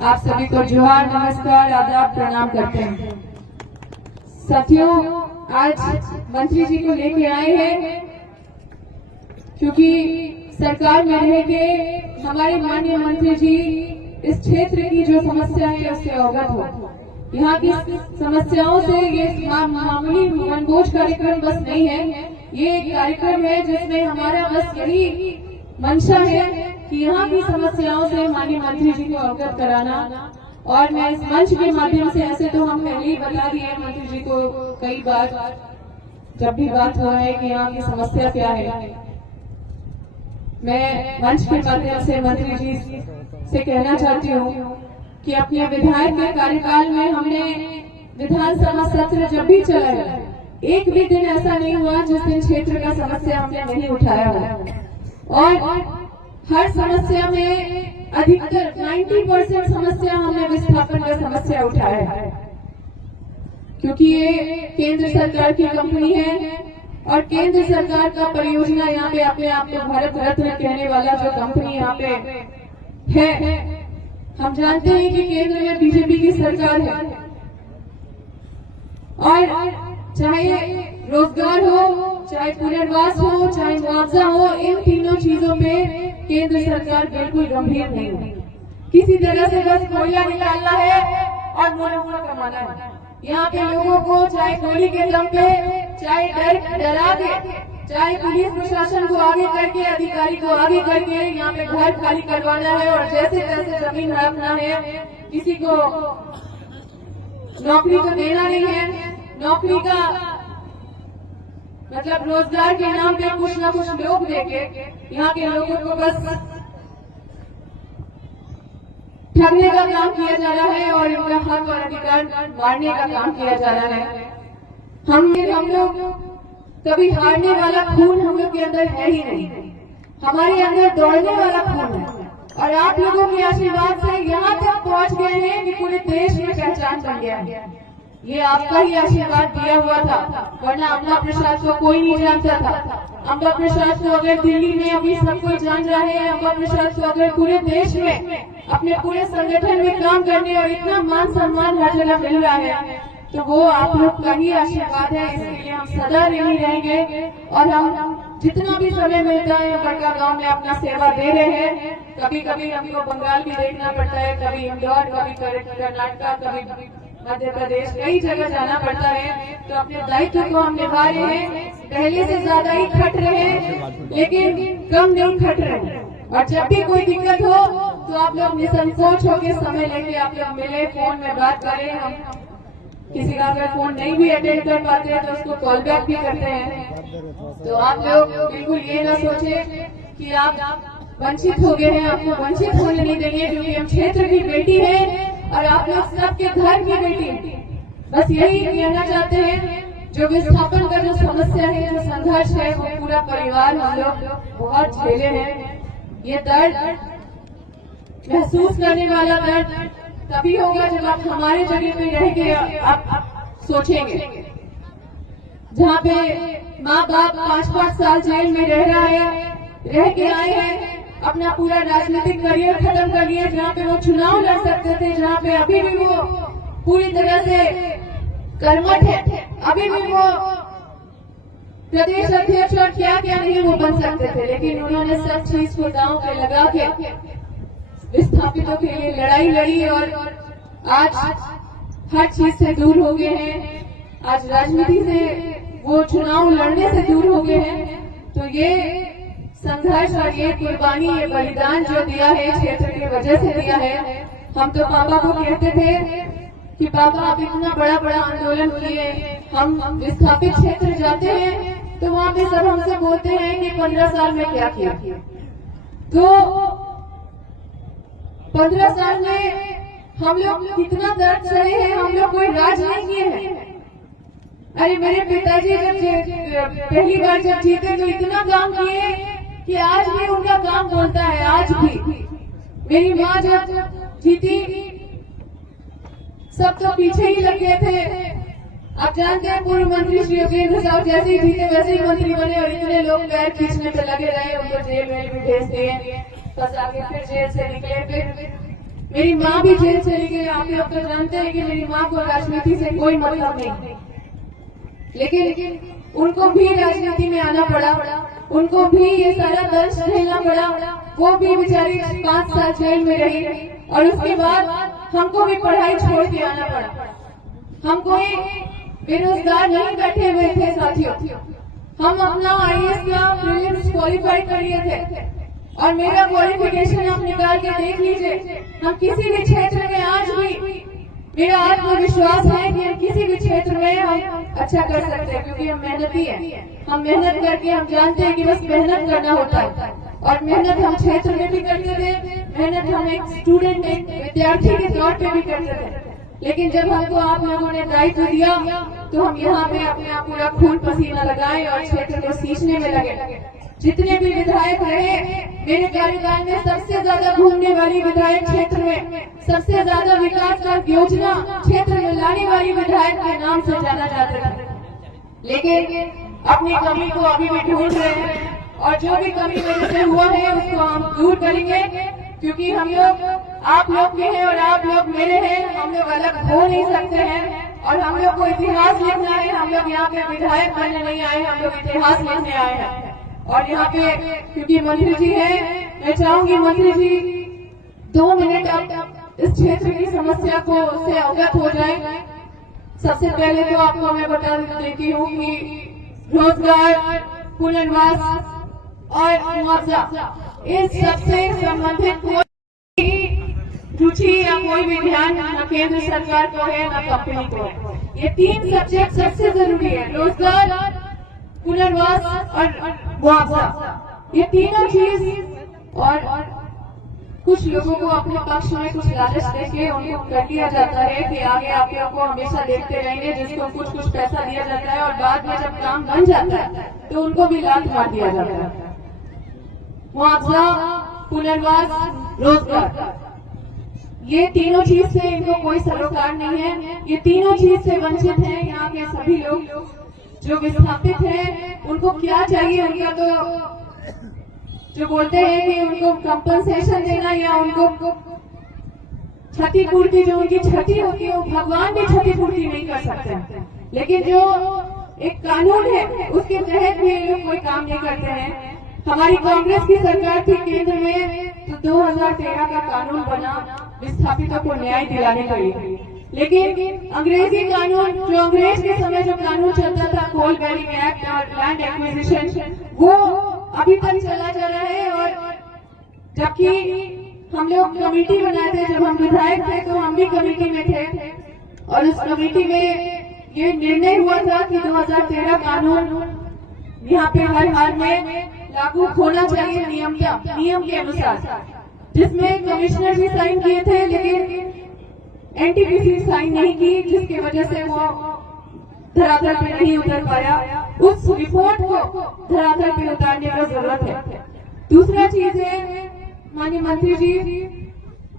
आप सभी को जोहार, नमस्कार, आदाब, प्रणाम करते हैं। साथियों, आज मंत्री जी को लेके आए हैं क्योंकि सरकार में रह के हमारे माननीय मंत्री जी इस क्षेत्र की जो समस्या है उससे अवगत हो। यहाँ की समस्याओं से ये मामूली मनोज कार्यक्रम बस नहीं है, ये एक कार्यक्रम है जिसमें हमारा बस यही मंशा है कि यहाँ की समस्याओं से माननीय मंत्री जी को अवगत कराना। और मैं इस मंच के माध्यम से, ऐसे तो हम पहले ही बता दिए मंत्री जी को कई बार जब भी बात हुआ है कि यहाँ की समस्या क्या है, मैं मंच के माध्यम से मंत्री जी से कहना चाहती हूँ कि अपने विधायक के कार्यकाल में हमने विधानसभा सत्र जब भी चलाया, एक भी दिन ऐसा नहीं हुआ जिस दिन क्षेत्र का समस्या हमने नहीं उठाया हो। और हर समस्या में अधिकतर 90% समस्या हमने विस्थापन का समस्या उठाया है, क्योंकि ये केंद्र सरकार की कंपनी है और केंद्र सरकार का परियोजना यहाँ पे अपने आप को भारत रत्न कहने वाला जो कंपनी यहाँ पे है, हम जानते हैं कि केंद्र में बीजेपी की सरकार है और चाहे रोजगार हो, चाहे पुनर्वास हो, चाहे मुआवजा हो, इन तीनों चीजों पे केंद्र सरकार बिल्कुल गंभीर नहीं है। किसी तरह से बस कोयला निकालना है और मुनाफा कमाना है। यहाँ के लोगों को चाहे गोली के दम पे, चाहे डरा के, चाहे पुलिस प्रशासन को आगे करके, अधिकारी को आगे करके यहाँ पे घर खाली करवाना है और जैसे तैसे जमीन हड़पना है। किसी को नौकरी तो देना नहीं है, नौकरी का मतलब रोजगार के नाम पे कुछ ना कुछ लोग देके यहाँ के लोगों को बस ठगने का काम किया जा रहा है और इनका हक और अधिकार मारने का काम किया जा रहा है। हम लोग कभी हारने वाला खून हम लोग के अंदर है ही नहीं, हमारे अंदर दौड़ने वाला खून है। और आप लोगों के आशीर्वाद से यहाँ तक पहुँच गए हैं कि पूरे देश में पहचान बन गया है। ये आपका ही आशीर्वाद दिया हुआ था, वरना अमला प्रसाद को कोई नहीं जानता था। अमला प्रसाद को अगर दिल्ली में अभी सब कोई जान रहा है, अमला प्रसाद को अगर पूरे देश में अपने पूरे संगठन में काम करने और इतना मान सम्मान हर जगह मिल रहा है, तो वो आप लोग का ही आशीर्वाद है। इसलिए हम सदा ऋणी रहेंगे और हम जितना भी समय मिलता है बड़का गांव में अपना सेवा दे रहे हैं। कभी कभी हमको बंगाल भी देखना पड़ता है, कभी इंदौर, कभी कर्नाटक, कभी मध्य प्रदेश, कई जगह जाना पड़ता है, तो अपने दायित्व को हम निभा रहे हैं। पहले से ज्यादा ही खट रहे हैं, लेकिन कम नहीं खट रहे। और जब भी कोई दिक्कत हो तो आप लोग निसंकोच होकर समय लेके आप लोग मिले, फोन में बात करें। हम किसी का अगर फोन नहीं भी अटेंड कर पाते हैं तो उसको कॉल बैक भी करते हैं। तो आप लोग बिल्कुल ये ना सोचे कि आप वंचित हो गए हैं, आपको वंचित होने नहीं देंगे, क्योंकि हम क्षेत्र की बेटी है और आप लोग सबके घर की बेटी। बस यही कहना चाहते हैं, जो विस्थापन का जो समस्या है, जो संघर्ष है, वो पूरा परिवार हम लोग बहुत झेले हैं। ये दर्द महसूस करने वाला दर्द तभी होगा जब आप हमारे जगह पे रह के आप सोचेंगे, जहाँ पे माँ बाप 5-5 साल जेल में रह के आए हैं, अपना पूरा राजनीतिक करियर खत्म कर लिया, जहाँ पे वो चुनाव लड़ सकते थे, जहाँ पे अभी भी वो पूरी तरह से कर्मठ है, अभी भी वो प्रदेश अध्यक्ष और क्या क्या नहीं वो बन सकते थे, लेकिन उन्होंने सब चीज को दांव पे लगा के विस्थापितों के लिए लड़ाई लड़ी और आज हर चीज से दूर हो गए हैं। आज राजनीति से वो चुनाव लड़ने से दूर हो गए हैं। तो ये संघर्ष और ये कुर्बानी, ये बलिदान जो दिया है क्षेत्र की वजह से दिया है। हम तो पापा को कहते थे कि पापा आप इतना बड़ा बड़ा आंदोलन किए, हम विस्थापित क्षेत्र जाते हैं तो वहाँ पे सब हमसे बोलते हैं कि 15 साल में क्या किया। तो 15 साल में हम लोग कितना दर्द सहे हैं, हम लोग कोई राज नहीं किए हैं। अरे मेरे पिताजी जब पहली बार जब जीते तो इतना काम किए कि आज भी उनका काम बोलता है, आज भी। मेरी माँ जब जीती सब तो पीछे ही लग गए थे। आप जानते हैं पूर्व मंत्री श्री योगेंद्र साहब जैसे ही जीते वैसे ही मंत्री बने और इतने लोग पैर खींचने पे लगे रहे, उनको जेल में भी भेज दिए, बस आगे फिर जेल से निकले, फिर मेरी माँ भी जेल चली गई। आप लोग तो जानते हैं कि मेरी माँ को राजनीति से कोई मतलब नहीं, लेकिन उनको भी राजनीति में आना पड़ा, उनको भी ये सारा दर्द झेलना पड़ा। वो भी बेचारी 5 साल जेल में रही और उसके बाद हमको भी पढ़ाई छोड़ के आना पड़ा। हम कोई बेरोजगार नहीं बैठे हुए थे साथियों, हम अपना IAS का प्रीलिम्स क्वालिफाई कर लिए थे और मेरा क्वालिफिकेशन आप निकाल के देख लीजिए। हम किसी भी क्षेत्र में आज भी मेरा आत्मविश्वास है कि हम किसी भी क्षेत्र में हम अच्छा कर सकते हैं, क्योंकि हम मेहनती हैं। हम मेहनत करके हम जानते हैं कि बस मेहनत करना होता है और मेहनत हम क्षेत्र में भी करते थे, मेहनत हम एक स्टूडेंट एक विद्यार्थी के तौर पे भी करते थे। लेकिन जब हमको आप लोगों ने दायित्व दिया तो हम यहाँ पे अपने पूरा खून पसीना लगाए और क्षेत्र को सींचने में लगे। जितने भी विधायक रहे मेरे कार्यकाल में, सबसे ज्यादा घूमने वाली विधायक क्षेत्र में, सबसे ज्यादा विकास का योजना क्षेत्र में लाने वाली विधायक के नाम से जाना जाता था। लेकिन अपनी कमी को अभी भी ढूंढ रहे हैं और जो भी कमी मेरे से हुआ है उसको हम दूर करेंगे, क्योंकि हम लोग आप लोग के हैं और आप लोग मेरे हैं। हम लोग अलग हो नहीं सकते हैं और हम लोग को इतिहास लिखना है। हम लोग यहाँ पे विधायक बनने नहीं आए, हम लोग इतिहास लिखने आए हैं। और यहाँ पे क्योंकि मंत्री जी हैं, मैं चाहूंगी मंत्री जी 2 मिनट आप इस क्षेत्र की समस्या को से अवगत हो जाए। सबसे पहले तो आपको मैं बता देती हूँ कि रोजगार, पुनर्वास और मुआवजा, इस सबसे संबंधित कोई रुचि या कोई भी ध्यान न केंद्र सरकार को है न कंपनी को है। ये 3 सब्जेक्ट सबसे जरूरी है, रोजगार, पुनर्वास और मुआवजा। ये तीनों चीज और कुछ लोगों को अपने पक्ष में कुछ लालच देके उनको कर दिया जाता है कि आगे आप लोग को हमेशा देखते रहेंगे, जिसको कुछ पैसा दिया जाता है और बाद में जब काम बन जाता है तो उनको भी लात मार दिया जाता है। मुआवजा, पुनर्वास, रोजगार, ये तीनों चीज से इनको कोई सरोकार नहीं है। ये तीनों चीज से वंचित हैं यहाँ के सभी लोग जो विस्थापित हैं। उनको क्या चाहिए? उनका तो जो बोलते हैं कि उनको कंपनसेशन देना या उनको क्षतिपूर्ति, जो उनकी क्षति होती है वो भगवान भी क्षतिपूर्ति नहीं कर सकते, लेकिन जो एक कानून है उसके तहत भी ये लोग कोई काम नहीं करते हैं। हमारी कांग्रेस की सरकार थी केंद्र में तो 2013 का कानून बना विस्थापितों को न्याय दिलाने के लिए, लेकिन अंग्रेजी कानून, जो अंग्रेज के समय जो कानून चलता था, कोल बेरिंग एक्ट और लैंड एक्विजिशन, वो अभी तक चला जा रहा है। और जबकि हम लोग कमेटी बनाए थे, जब हम विधायक थे तो हम भी कमेटी में थे और उस कमेटी में ये निर्णय हुआ था कि 2013 कानून यहाँ पे हर हाल में लागू होना चाहिए नियम के अनुसार, जिसमें कमिश्नर भी साइन किए थे लेकिन NTPC साइन नहीं की, जिसकी वजह से वो धरातल पे नहीं उतर पाया। उस रिपोर्ट को धरातल पे उतारने की जरूरत है। दूसरा चीज है माननीय मंत्री जी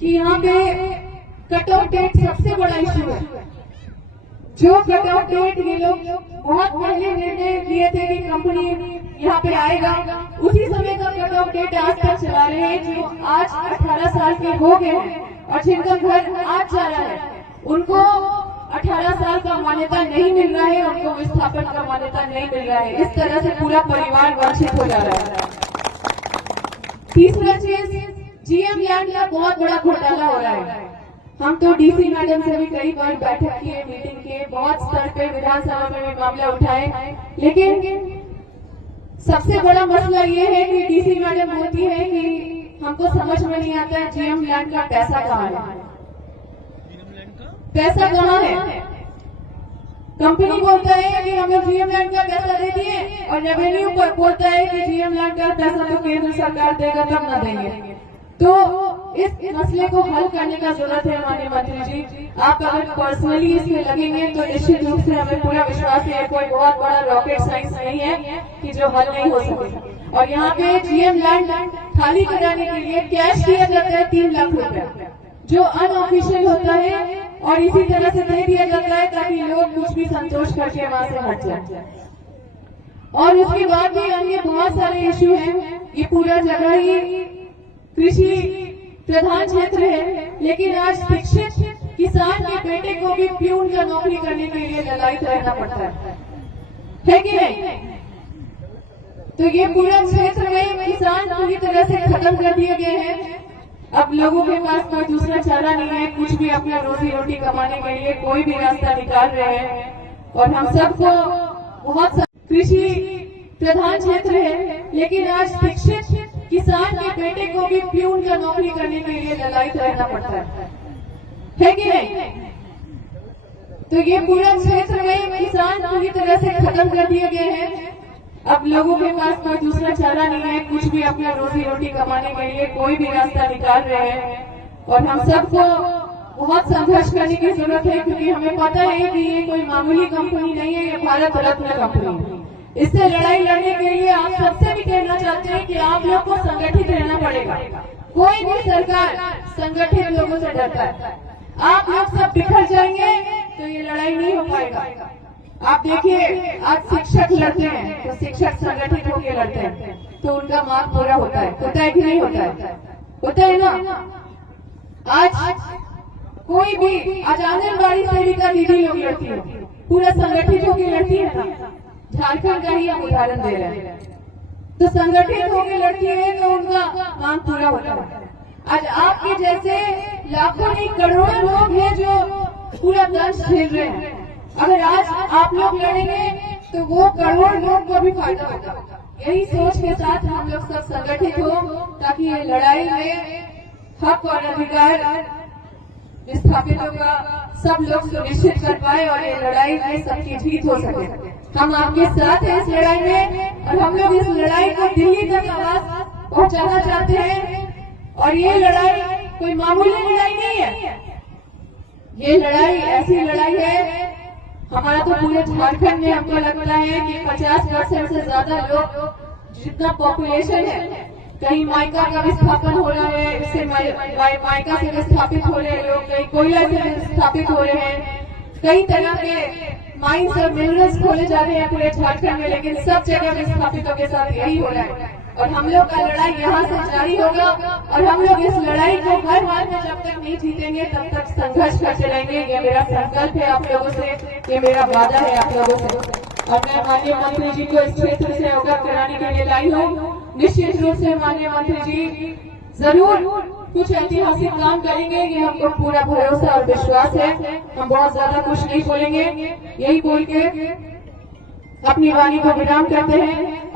कि यहाँ पे कट ऑफ डेट सबसे बड़ा इश्यू है। जो कट ऑफ डेट ये लोग बहुत पहले निर्णय लिए थे कि कंपनी यहाँ पे आएगा, उसी समय का कट ऑफ डेट आज तक चला रहे हैं। जो आज 18 साल के हो गए हैं और जिनका घर आज जा रहा है, उनको 18 साल का मान्यता नहीं मिल रहा है, उनको विस्थापन का मान्यता नहीं मिल रहा है। इस तरह से पूरा परिवार वंचित हो जा रहा है। तीसरा चीज, GM लैंड का बहुत बड़ा घोटाला हो रहा है। हम तो DC मैडम से भी कई बार बैठक किए, मीटिंग किए, बहुत स्तर पे विधानसभा में भी मामला उठाए, लेकिन सबसे बड़ा मसला ये है कि DC मैडम बोलती है कि हमको समझ में नहीं आता है GM लैंड का पैसा कहाँ है, पैसा कहाँ है। कंपनी बोलता है कि हमें GM लैंड का पैसा दे दिए और रेवेन्यू बोलता है कि GM लैंड का पैसा तो केंद्र सरकार देगा तब ना देंगे। तो इस मसले को हल करने का जरूरत है माननीय मंत्री जी। आप अगर पर्सनली इसमें लगेंगे तो निश्चित रूप से हमें पूरा विश्वास है कोई बहुत बड़ा रॉकेट साइंस नहीं है कि जो हल नहीं हो सके। और यहाँ पे GM लैंड खाली कराने के लिए कैश दिया जाता है 3 लाख रुपया, जो अनऑफिशियल होता है और इसी तरह से दे दिया जाता है ताकि लोग कुछ भी संतोष करके वहां से हट जाए। और उसके बाद भी अन्य बहुत सारे इश्यू हैं। ये पूरा जगह ही कृषि प्रधान क्षेत्र है, लेकिन आज शिक्षित किसान के बेटे को भी प्यून का नौकरी करने के लिए ललायित रहना पड़ता है कि नहीं? तो ये पूरा क्षेत्र में किसान पूरी तरह से खत्म कर दिए गए हैं। अब लोगों के पास कोई दूसरा चारा नहीं है, कुछ भी अपना रोजी रोटी कमाने के लिए कोई भी रास्ता निकाल रहे हैं। और हम सबको बहुत कृषि प्रधान क्षेत्र है, लेकिन आज शिक्षित किसान के बेटे को भी प्यून का नौकरी करने के लिए ललायित रहना पड़ता है कि नहीं? तो ये पूरा क्षेत्र में किसान पूरी तरह से खत्म कर दिए गए हैं। अब लोगों के पास कोई दूसरा चारा नहीं है, कुछ भी अपना रोजी रोटी कमाने के लिए कोई भी रास्ता निकाल रहे हैं। और हम सबको बहुत संघर्ष करने की जरूरत है, क्योंकि हमें पता है कि ये कोई मामूली कंपनी नहीं है, ये भारत रत्न कंपनी है। इससे लड़ाई लड़ने के लिए आप सबसे भी कहना चाहते हैं कि आप लोग को संगठित रहना पड़ेगा। कोई भी सरकार संगठित लोगों से डरता है। आप लोग सब बिखर जाएंगे तो ये लड़ाई नहीं हो पाएगा। आप देखिए, आज शिक्षक लड़ते हैं तो शिक्षक संगठित होकर लड़ते हैं तो उनका मार्ग पूरा होता है कि नहीं होता है? होता है ना। आज कोई भी आज आंगनबाड़ी सेविका दीदी लोग लड़ती है, पूरा संगठित होकर लड़ती है ना। झारखंड का ही हम उदाहरण दे रहे हैं। तो संगठित होकर लड़ती है तो उनका मांग पूरा होता है। आज आपके जैसे लाखों नहीं करोड़ों लोग हैं जो पूरा दंश झेल रहे हैं। अगर आज आप लोग लड़ेंगे तो वो करोड़ लोग को भी फायदा होगा। यही सोच के साथ हम लोग सब संगठित हो, ताकि ये लड़ाई में हक और अधिकार विस्थापितों का सब लोग सुनिश्चित कर पाए और ये लड़ाई में सबकी जीत हो सके। हम आपके साथ हैं इस लड़ाई में, और हम लोग इस लड़ाई को दिल्ली तक आवाज पहुंचाना चाहते हैं। और ये लड़ाई कोई मामूली लड़ाई नहीं है, ये लड़ाई ऐसी लड़ाई है। हमारा तो पूरे झारखंड में हमको लगता है कि 50% से ज्यादा लोग, जितना पॉपुलेशन है, कहीं माइका का विस्थापन हो रहा है, इससे माइका से विस्थापित हो रहे हैं लोग, कहीं कोयला से विस्थापित हो रहे हैं, कई तरह के माइंस और मिनरल्स खोले जा रहे हैं पूरे झारखंड में, लेकिन सब जगह विस्थापितों के साथ यही हो रहा है। और हम लोग का लड़ाई यहाँ से जारी होगा, और हम लोग इस लड़ाई को हर हाल में जब तक नहीं जीतेंगे तब तक संघर्ष करते रहेंगे। ये मेरा संकल्प है आप लोगों से, ये मेरा वादा है आप लोगों से। और मैं माननीय मंत्री जी को इस क्षेत्र से अवगत कराने के लिए लाई हूँ। निश्चित रूप से माननीय मंत्री जी जरूर कुछ ऐतिहासिक काम करेंगे, ये हमको पूरा भरोसा और विश्वास है। हम बहुत ज्यादा कुछ नहीं बोलेंगे, यही बोल के अपनी वाणी को विराम करते हैं।